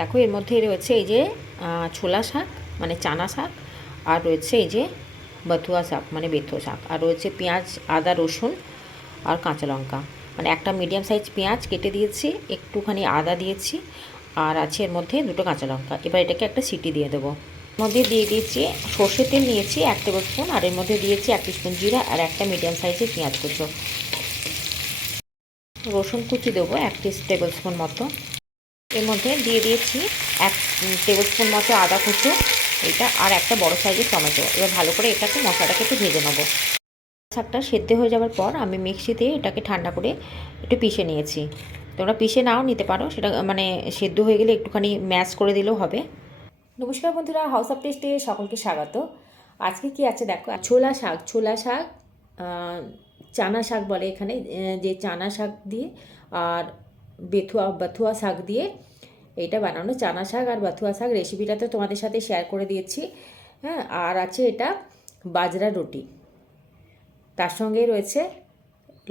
দেখো এর মধ্যে রয়েছে এই যে ছোলা শাক মানে চানা শাক, আর রয়েছে এই যে বথুয়া শাক মানে বেথো শাক, আর রয়েছে পেঁয়াজ আদা রসুন আর কাঁচা লঙ্কা, মানে একটা মিডিয়াম সাইজ পেঁয়াজ কেটে দিয়েছি, একটুখানি আদা দিয়েছি, আর আছে এর মধ্যে দুটো কাঁচা লঙ্কা। এবার এটাকে একটা সিটি দিয়ে দেবো। মধ্যে দিয়ে দিয়েছি সর্ষের তেল নিয়েছি 1 টেবিল স্পুন, আর এর মধ্যে দিয়েছি 1 টিস্পুন জিরা আর একটা মিডিয়াম সাইজের পেঁয়াজ কুচো। রসুন কুচি দেবো 1 টেবিল স্পুন মতো। এর মধ্যে দিয়ে দিয়েছি 1 টেবিল স্পুন মতো আদা কুচো এটা, আর একটা বড় সাইজের টমেটো। এবার ভালো করে এটাকে মশলাটাকে একটু ভেজে নেবো। শাকটা সেদ্ধ হয়ে যাওয়ার পর আমি মিক্সিতে এটাকে ঠান্ডা করে একটু পিষে নিয়েছি। তোমরা পিষে নাও নিতে পারো, সেটা মানে সেদ্ধ হয়ে গেলে একটুখানি ম্যাশ করে দিলেও হবে। নমস্কার বন্ধুরা, হাউস অফ টেস্টে সকলকে স্বাগত। আজকে কি আছে দেখো, ছোলা শাক, ছোলা শাক, চানা শাক বলে এখানে, যে চানা শাক দিয়ে আর বাথুয়া শাক দিয়ে এটা বানানো। চানা শাক আর বাথুয়া শাক রেসিপিটা তো তোমাদের সাথে শেয়ার করে দিয়েছি। হ্যাঁ, আর আছে এটা বাজরা রুটি, তার সঙ্গে রয়েছে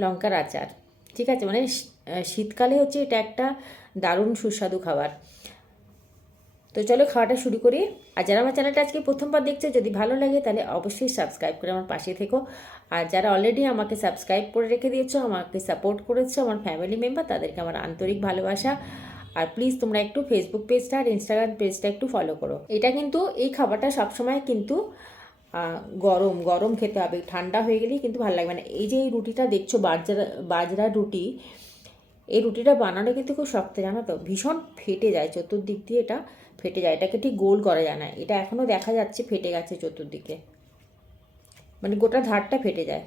লঙ্কার আচার। ঠিক আছে, মানে শীতকালে হচ্ছে এটা একটা দারুণ সুস্বাদু খাবার। তো চলো খাওয়াটা শুরু করি। আর যারা আমার চ্যানেলটা আজকে প্রথমবার দেখছো, যদি ভালো লাগে তাহলে অবশ্যই সাবস্ক্রাইব করে আমার পাশে থেকো। আর যারা অলরেডি আমাকে সাবস্ক্রাইব করে রেখে দিয়েছো, আমাকে সাপোর্ট করেছো, আমার ফ্যামিলি মেম্বার, তাদেরকে আমার আন্তরিক ভালোবাসা। আর প্লিজ তোমরা একটু ফেসবুক পেজটা আর ইনস্টাগ্রাম পেজটা একটু ফলো করো। এটা কিন্তু এই খাবারটা সবসময় কিন্তু গরম গরম খেতে হবে, ঠান্ডা হয়ে গেলেই কিন্তু ভালো লাগবে না। এই যে এই রুটিটা দেখছো বাজরা রুটি, এই রুটিটা বানানো কিন্তু খুব শক্ত, জানো তো, ভীষণ ফেটে যায় চতুর্দিক দিয়ে, এটা ফেটে যায়, এটাকে ঠিক গোল করা যায় না। এটা এখনও দেখা যাচ্ছে ফেটে গেছে চতুর্দিকে, মানে গোটা ধারটা ফেটে যায়।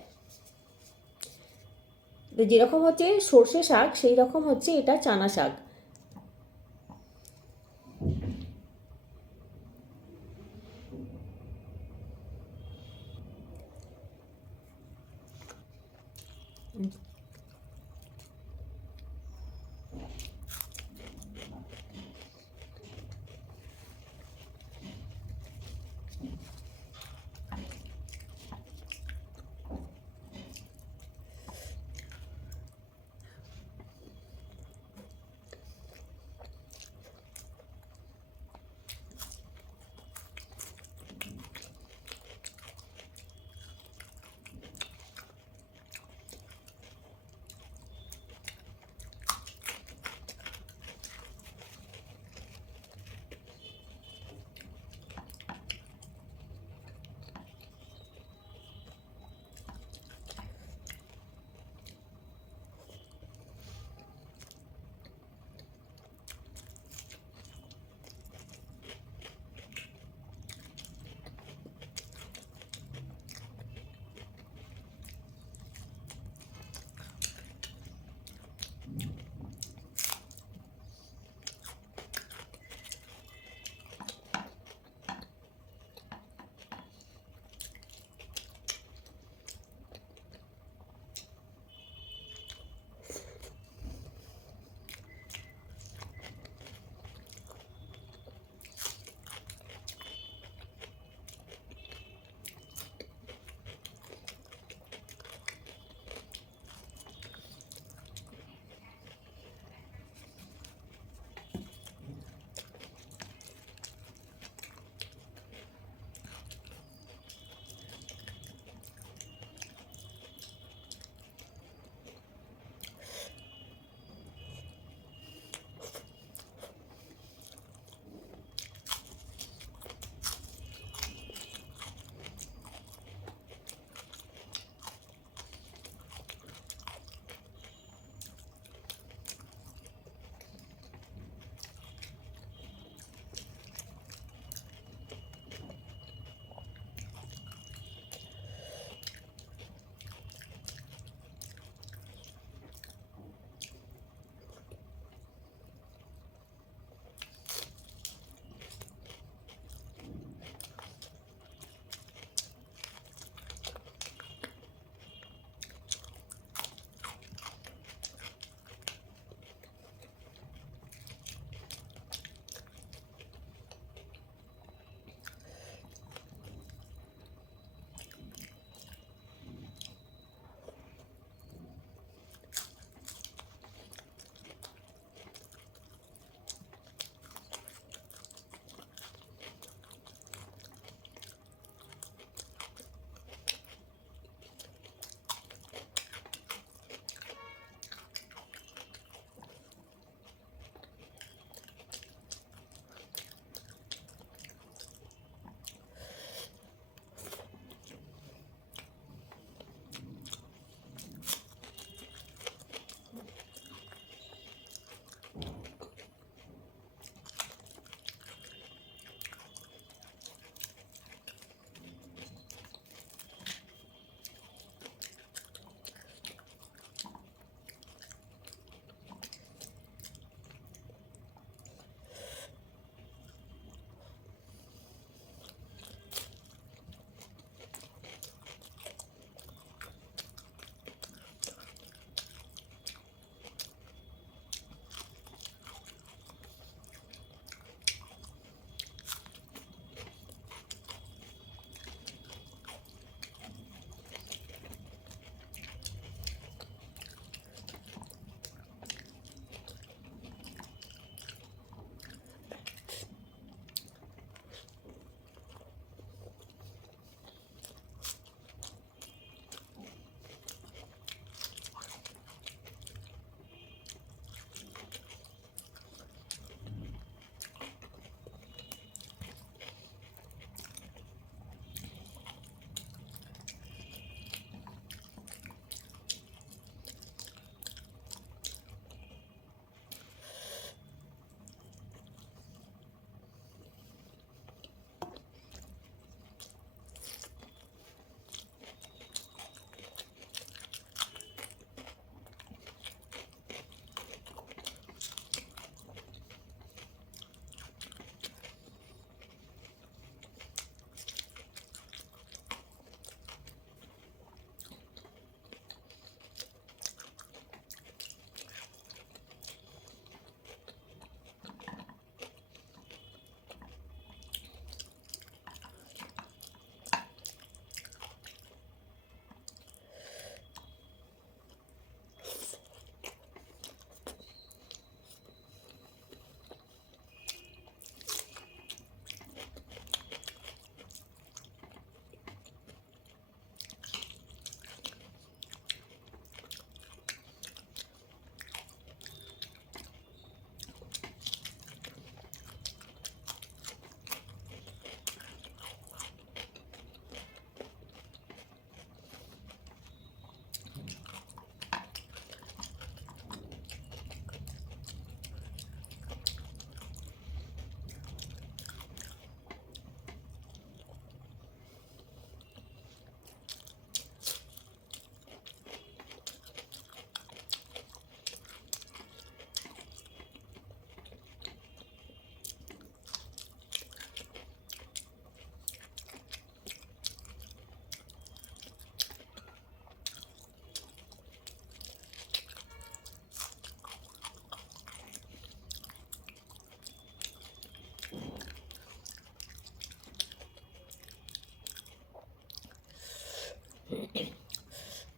তো যেরকম হচ্ছে সর্ষে শাক, সেই রকম হচ্ছে এটা চানা শাক।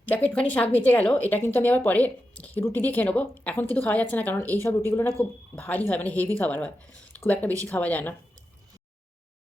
দেখো একটুখানি শাক বেঁচে গেল, এটা কিন্তু আমি আবার পরে রুটি দিয়ে খেয়ে নেবো। এখন কিন্তু খাওয়া যাচ্ছে না, কারণ এই সব রুটিগুলো না খুব ভারী হয়, মানে হেভি খাবার হয়, খুব একটা বেশি খাওয়া যায় না।